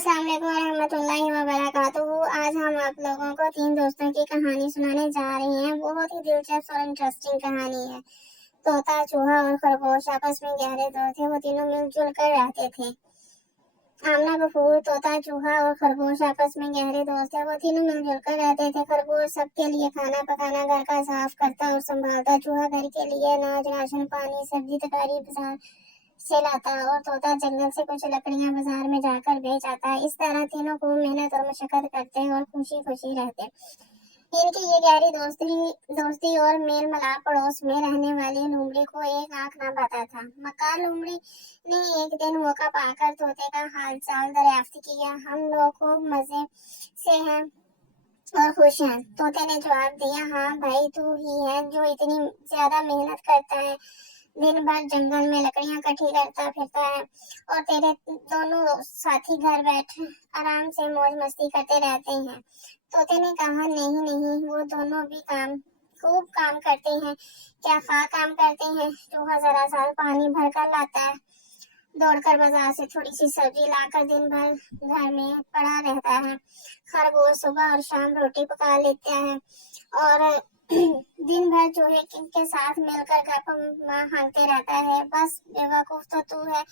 अस्सलाम वालेकुम रहमतुल्लाहि व बरकातुहू। आज हम आप लोगों को 3 दोस्तों की कहानी सुनाने जा रहे हैं। बहुत ही दिलचस्प और इंटरेस्टिंग कहानी है। तोता, चूहा और खरगोश आपस में गहरे दोस्त थे। वो तीनों मिलजुल कर रहते थे। आमना गफूर, तोता, चूहा और खरगोश आपस में गहरे दोस्त थे। वो तीनों मिलजुल कर रहते थे। खरगोश सबके लिए खाना पकाना, घर का साफ करता और संभालता। चूहा घर के लिए अनाज, राशन, पानी, सब्जी, तरकारी बाजार से लाता और तोता जंगल से कुछ लकड़ियां बाजार में जाकर बेच आता। इस तरह तीनों खूब मेहनत और मशक्कत करते और खुशी खुशी रहते। इनकी ये गहरी दोस्ती और मेल मिलाप पड़ोस में रहने वाली लोमड़ी को एक आंख ना पाता था। मक्कार लोमड़ी ने एक दिन मौका पाकर तोते का हाल चाल दरियाफ्त किया। हम लोग खूब मजे से हैं और खुश हैं। तोते ने जवाब दिया, हाँ भाई, तू ही है जो इतनी ज्यादा मेहनत करता है, दिन भर जंगल में लकड़ियां इकट्ठी करता फिरता है, और तेरे दोनों साथी घर बैठ आराम से मौज मस्ती करते रहते हैं। तोते ने कहा, नहीं नहीं, वो दोनों भी खूब काम करते हैं। क्या काम करते हैं? चूहा जरा सा पानी भर कर लाता है, दौड़कर बाजार से थोड़ी सी सब्जी लाकर दिन भर घर में पड़ा रहता है। खरगोश सुबह और शाम रोटी पका लेता है और दिन भर चूहे के साथ मिलकर गप हाँकते रहता है। बस बेवकूफ तो तू है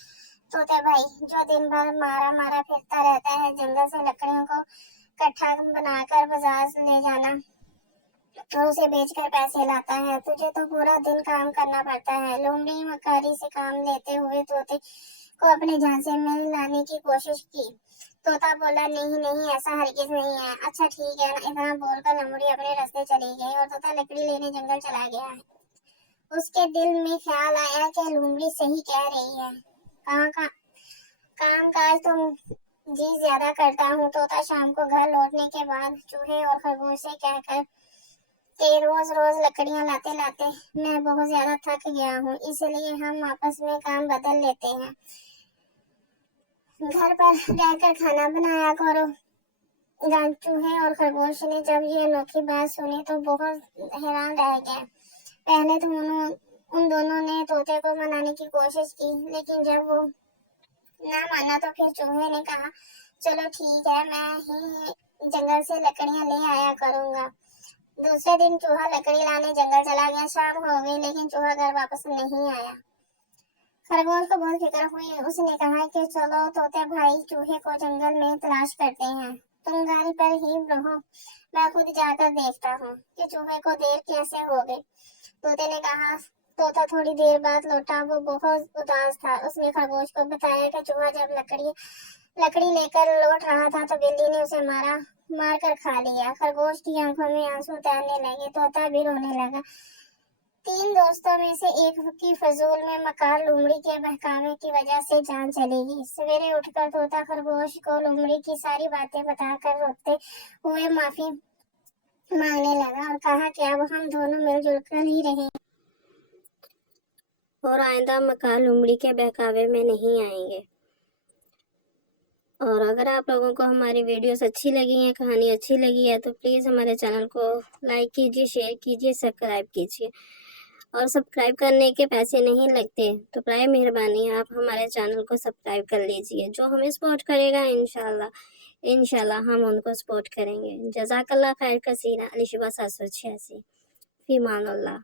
तोते भाई, जो दिन भर मारा मारा फिरता रहता है, जंगल से लकड़ियों को इकट्ठा बनाकर बाजार ले जाना और उसे बेचकर पैसे लाता है। तुझे तो पूरा दिन काम करना पड़ता है। लोमड़ी मक्कारी से काम लेते हुए तोते को अपने झांसे में लाने की कोशिश की। तोता बोला, नहीं नहीं, ऐसा हरगिज नहीं है। अच्छा ठीक है। इतना बोलकर लोमड़ी अपने रास्ते चली गई और तोता लकड़ी लेने जंगल चला गया। उसके दिल में ख्याल आया कि लोमड़ी सही कह रही है। काम काज तो जी ज्यादा करता हूँ। तोता शाम को घर लौटने के बाद चूहे और खरगोश से कहकर कि रोज रोज लकड़ियां लाते लाते मैं बहुत ज्यादा थक गया हूँ, इसलिए हम आपस में काम बदल लेते हैं। घर पर रहकर खाना बनाया करो। चूहे और खरगोश ने जब ये अनोखी बात सुनी तो बहुत हैरान रह गए। पहले तो उन दोनों ने तोते को मनाने की कोशिश की, लेकिन जब वो ना माना तो फिर चूहे ने कहा, चलो ठीक है, मैं ही जंगल से लकड़ियां ले आया करूंगा। दूसरे दिन चूहा लकड़ी लाने जंगल चला गया। शाम हो गई लेकिन चूहा घर वापस नहीं आया। खरगोश को बहुत फिक्र हुई। उसने कहा कि चलो तोते भाई, चूहे को जंगल में तलाश करते हैं। तुम घर पर ही रहो, मैं खुद जाकर देखता हूँ कि चूहे को देर कैसे हो गई। तोते ने कहा। तोता थोड़ी देर बाद लौटा। वो बहुत उदास था। उसने खरगोश को बताया कि चूहा जब लकड़ी लेकर लौट रहा था तो बिल्ली ने उसे मार कर खा लिया। खरगोश की आंखों में आंसू तैरने लगे। तोता भी रोने लगा। 3 दोस्तों में से एक की फजूल में मकार लोमड़ी के बहकावे की वजह से जान चली गई। सवेरे उठकर तोता खरगोश को लोमड़ी की सारी बातें बताकर रोते हुए माफी मांगने लगा और कहा कि अब हम दोनों मिलजुल कर ही रहें और आइंदा मकार लोमड़ी के बहकावे में नहीं आएंगे। और अगर आप लोगों को हमारी वीडियोस अच्छी लगी है, कहानी अच्छी लगी है, तो प्लीज़ हमारे चैनल को लाइक कीजिए, शेयर कीजिए, सब्सक्राइब कीजिए। और सब्सक्राइब करने के पैसे नहीं लगते, तो प्राय मेहरबानी आप हमारे चैनल को सब्सक्राइब कर लीजिए। जो हमें सपोर्ट करेगा इंशाल्लाह हम उनको सपोर्ट करेंगे। जज़ाकल्लाह खैर कसीरा। अली शुबा 786 फी मानुल्लाह।